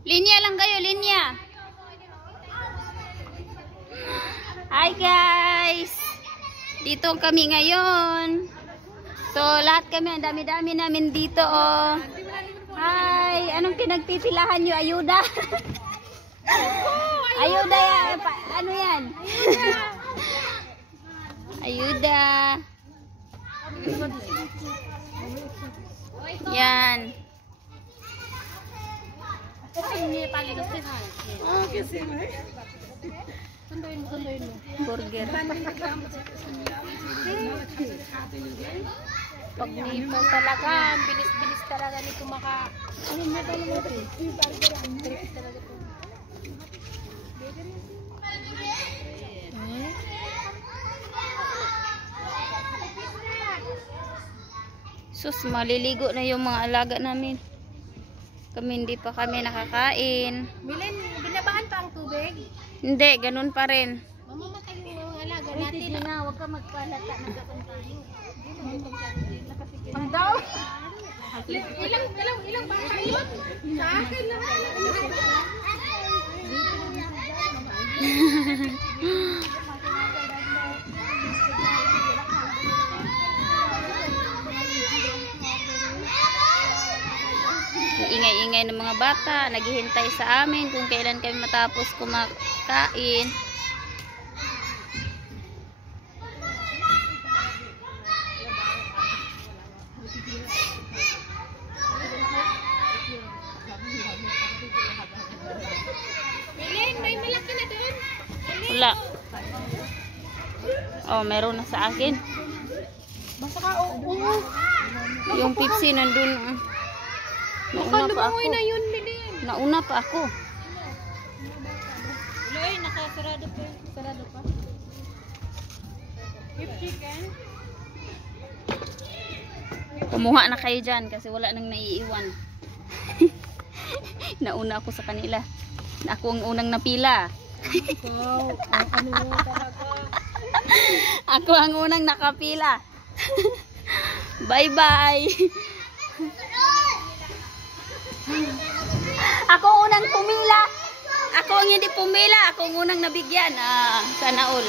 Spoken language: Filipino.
Linya lang kayo, linya. Hi guys. Dito kami ngayon. So, lahat kami, ang dami-dami namin dito, oh. Hi, anong pinagpipilahan nyo? Ayuda? Ayuda yan. Ano yan? Ayuda. Yan. Burger. Pag nipo talaga, bilis-bilis talaga nito maka... Ano na talaga ito? Sus, maliligo na yung mga alaga namin. Kami hindi pa kami nakakain. Milen, binabahan pa ang tubig? Hindi, ganun pa rin. Mamamatay yung mga alaga natin. Hindi na, huwag ka magpalata. Nagkapan tayo. Ang daw? Ilang bata yun? Sa akin lang. Ingay-ingay ng mga bata, naghihintay sa amin kung kailan kami matapos kumakain. May malaki na doon. Wala. Oh, meron na sa akin. Basta ka, oo. Yung Pepsi nandun. Nauna pa ako. Na yun, Milen. Nauna pa ako. Loy, nakasarado pa. Sarado pa. Beef chicken. Kumuha na kayo dyan kasi wala nang naiiwan. Nauna ako sa kanila. Ako ang unang napila. Wow, ano mo talaga. Ako ang unang nakapila. Bye-bye. Ako unang pumila. Ako ang hindi pumila. Ako ang unang nabigyan. Sana all.